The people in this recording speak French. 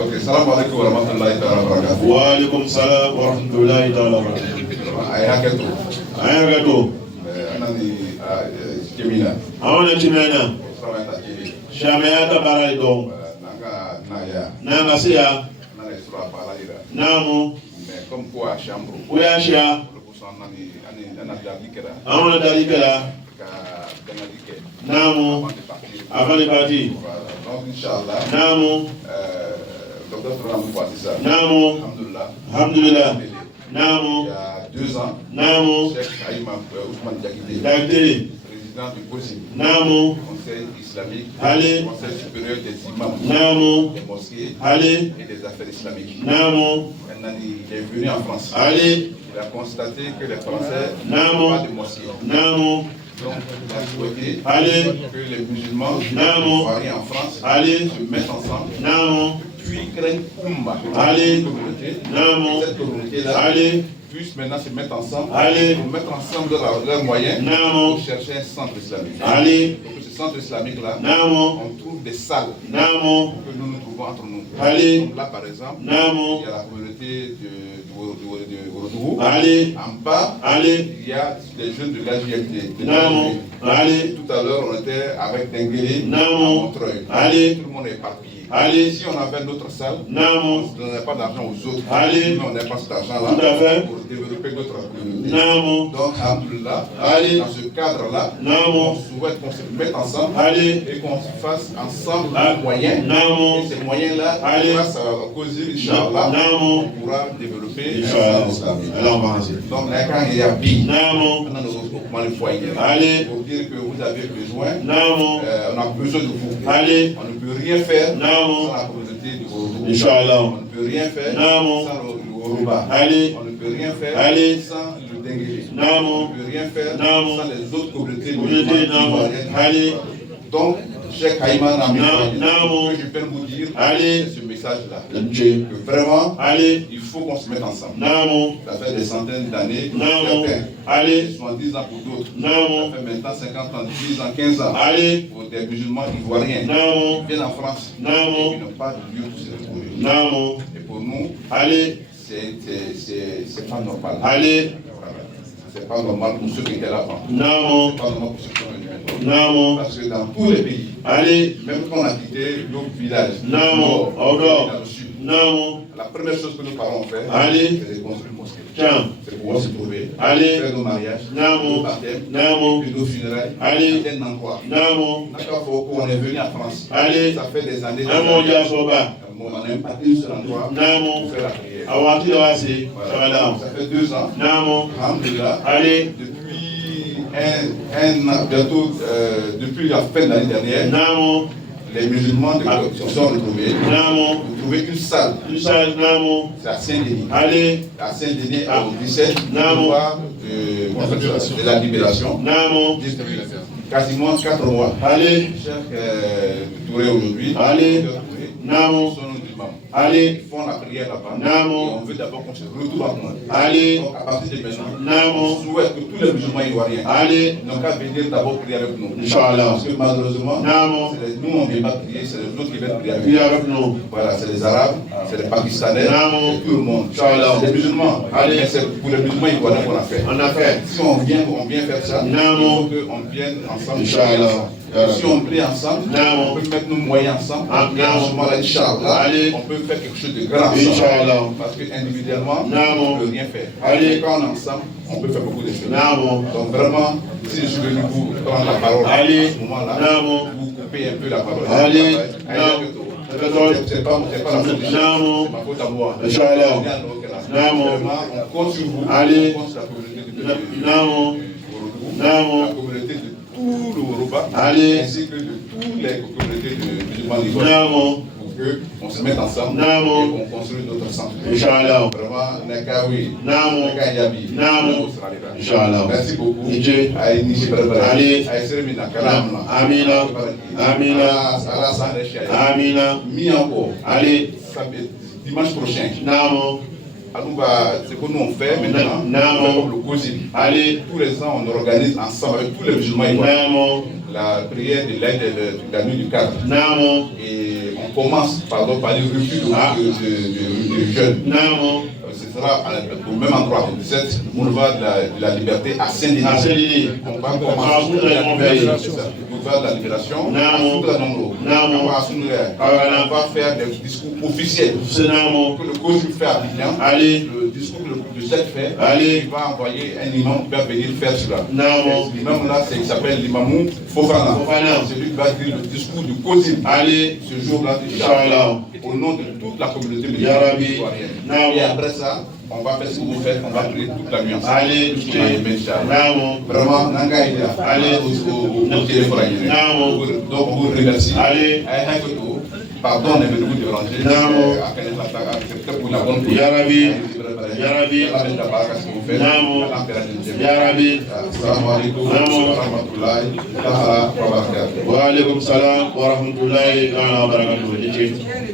Ok, salam alaikum wa rahmatullahi ta'ala wa barakatuh. Wa alaikum salam wa rahmatullahi ta'ala wa barakatuh. Ayaketo. Ayaketo. Anani Kemina. Awana chimena. Salamata Kiri. Shameata barai dong. Nanga Naya. Nanga siya. Nanga Isra Palaira. Namu. Mais comme quoi chambre. Uyashia. Awana dalikera. Namu. Avant de partir. Donc, Inch'Allah. Namu. Docteur Fernand Moufatissa. Namu. Alhamdulillah. Namu. Il y a 2 ans. Namu. Cheikh Aïma Ousmane Diakité. Diakité. Président du COSIM. Namu. Conseil islamique. Allez. Conseil supérieur des imams. Namu. Des mosquées. Allez. Et des affaires islamiques. Namu. Maintenant, il est venu en France. Allez. Il a constaté que les Français Namu. n'ont pas de mosquée. Namu. Donc, il a souhaité Allez. que les musulmans Namu. voyés en France Allez. se mettent ensemble. Namu. Puis créent une Kumba. Allez. Une communauté. Namu. Cette communauté-là Allez. puissent maintenant se mettre ensemble. Allez. Pour mettre ensemble leurs moyens. Namu. Pour chercher un centre islamique. Allez. Donc, ce centre islamique-là, Namu. on trouve des salles Namu. que nous nous trouvons entre nous. Allez. Donc là, par exemple, Namu. il y a la communauté de Ourodougou. Allez. En bas, Allez. il y a les jeunes de l'AJLT. Namu. Allez. Tout à l'heure, on était avec Denguélé à Namu. Montreuil. Allez. Tout le monde est éparpillé. Allez. Si on avait d'autres salles, on Namu. ne donnait pas d'argent aux autres. Allez. Nous, on n'a pas cet argent-là Tout à fait. pour développer d'autres communautés. Namu. Donc, alhamdoulilah, Allez. dans ce cadre-là, on Namu. souhaite qu'on se mette ensemble Allez. et qu'on fasse ensemble Ah. nos moyens. Namu. Et ces moyens-là, Allez. grâce à COSIM, Inch'Allah, Namu. on pourra développer Inch'Allah. un centre islamique. Alors, on va rester. Donc, là, quand il y a BI, Namu. maintenant, nous occupons les foyers. Allez. Pour dire que vous avez besoin, Namu. on a besoin de vous. Allez. On ne peut rien faire Namu. sans la communauté du Ourodougou. Inch'Allah. On ne peut rien faire Namu. sans le Yoruba. Allez. On ne peut rien faire Allez. sans le Denguélé. Namu. On ne peut rien faire Namu. sans les autres communautés Communauté, musulmanes Namu. ivoiriennes. Allez. Donc, Cheikh Haïman a mis Namu. que je peux vous dire, Allez. c'est ce message-là. Dieu. Que vraiment, Allez. il faut qu'on se mette ensemble. Namu. Ça fait des centaines d'années pour Namu. certains, Allez. 70 ans pour d'autres. Namu. Ça fait maintenant 50 ans, 10 ans, 15 ans Allez. pour des musulmans ivoiriens. Namu. Ils viennent en France. Namu. Ils n'ont pas de lieu pour se retrouver. Namu. Et pour nous, Allez. c'est pas normal. Allez. C'est pas normal pour ceux qui étaient là avant. Namu. C'est pas normal pour ceux qui sont venus maintenant. Namu. Parce que dans tous les pays, Allez. même quand on a quitté nos villages, Namu. nord, Au nord. dans le sud, Namu. la première chose que nos parents ont fait, Allez. c'est de construire une mosquée. Tiens. C'est pouvoir se trouver, Allez. faire nos mariages, Namu. nos baptêmes, Namu. puis nos funérailles, Allez. à un endroit. Namu. D'accord, on est venu en France. Allez. Ça fait des années. Namu Diasoba. On n'a même pas un seul endroit Namu. pour faire la prière. Awati Awasi. Voilà. Salam. Ça fait 2 ans. Namu. Alhamdulillah. Allez. Depuis un an, bientôt, depuis la fin de l'année dernière, Namu. les musulmans de se sont retrouvés Namu. pour trouver une salle. Usage Namu. C'est à Saint-Denis. Allez. À Saint-Denis, au 17, Namu. de la libération. Namu. Quasiment 4 mois. Allez. Cheikh Touré aujourd'hui. Allez. Docteur Touré, Namu. sont nos musulmans. Allez. Ils font la prière là-bas. Namu. Et on veut d'abord qu'on se retrouve à nous. Allez. Donc à partir de maintenant, Namu. on souhaite que tous les musulmans ivoiriens Allez. n'ont qu'à venir d'abord prier avec nous. Inch'Allah. Parce que malheureusement, Namu. nous on ne vient pas prier, c'est les autres qui viennent prier avec Puis nous. avec nous. Voilà, c'est les Arabes, c'est les Pakistanais, Namu. c'est tout le monde. Inch'Allah. C'est les musulmans. Allez. Mais c'est pour les musulmans ivoiriens qu'on a fait. On a fait. Si on vient faire ça, il Namu. faut qu'on vienne ensemble. Inch'Allah. Si on prie ensemble, Namu. on peut mettre nos moyens ensemble. Ah, Et à Namu. ce moment-là, Inch'Allah, Allez. on peut faire quelque chose de grand ensemble. Inch'Allah. Parce qu'individuellement, Namu. on ne peut rien faire. Allez. Mais quand on est ensemble, on peut faire beaucoup de choses. Namu. Donc vraiment, si je suis venu vous prendre la parole Allez. à ce moment-là, Namu. vous coupez un peu la parole. Allez. Namu. C'est pas la faute de Cheikh, Namu. c'est ma faute à moi. Inch'Allah. On est à nos classes. Namu. Vraiment, on compte sur vous. Allez. On compte sur la communauté de Namu. Namu. la communauté de tout le Yoruba, Allez. ainsi que de toutes les communautés de musulmans d'Ivoire. Namu. Pour qu'on se mette ensemble Namu. et qu'on construise notre centre. Inch'Allah. Vraiment, Nakawi, Namu. Nakayabi, Namu. Inch'Allah. Merci beaucoup. Ije. Aïe, Nishi Barabara. Allez. Aïe, Seremi Nakalam. Amina. Amina. Allah Sandeshia. Amina. Mi encore. Allez. Dimanche prochain. Namu. Ce que nous on fait maintenant, Namu. on fait comme le COSIM. Allez. Tous les ans, on organise ensemble avec tous les musulmans ivoiriens. Namu. la prière de l'aide de la nuit du cadre. Namo. Et on commence par le refus de jeunes. Namo. Ce sera au même endroit, le 17, boulevard de la Liberté à Saint-Denis. On va commencer le boulevard de la Libération à Soudra-Nongo. On va faire des discours officiels que le cause fait à Abidjan. Le discours que le chef fait, il va envoyer un imam qui va venir faire cela. L'imam là, il s'appelle l'imamou Fofana. C'est lui qui va dire le discours du Kosim. Ce jour-là, au nom de toute la communauté méditerranéenne. Et après ça, on va faire ce que vous faites, on va prier toute la nuit ensemble. Allez, vraiment, Nangaïda, allez au téléphone. Donc on vous remercie. Allez, pardon, on est venu vous déranger. Pour la bonne prière. Yarabi, Yarabi, Yarabi, assalamu alaikum wa rahmatullahi wa barakatuh. Wa alaikum salam wa rahmatullahi wa barakatuh.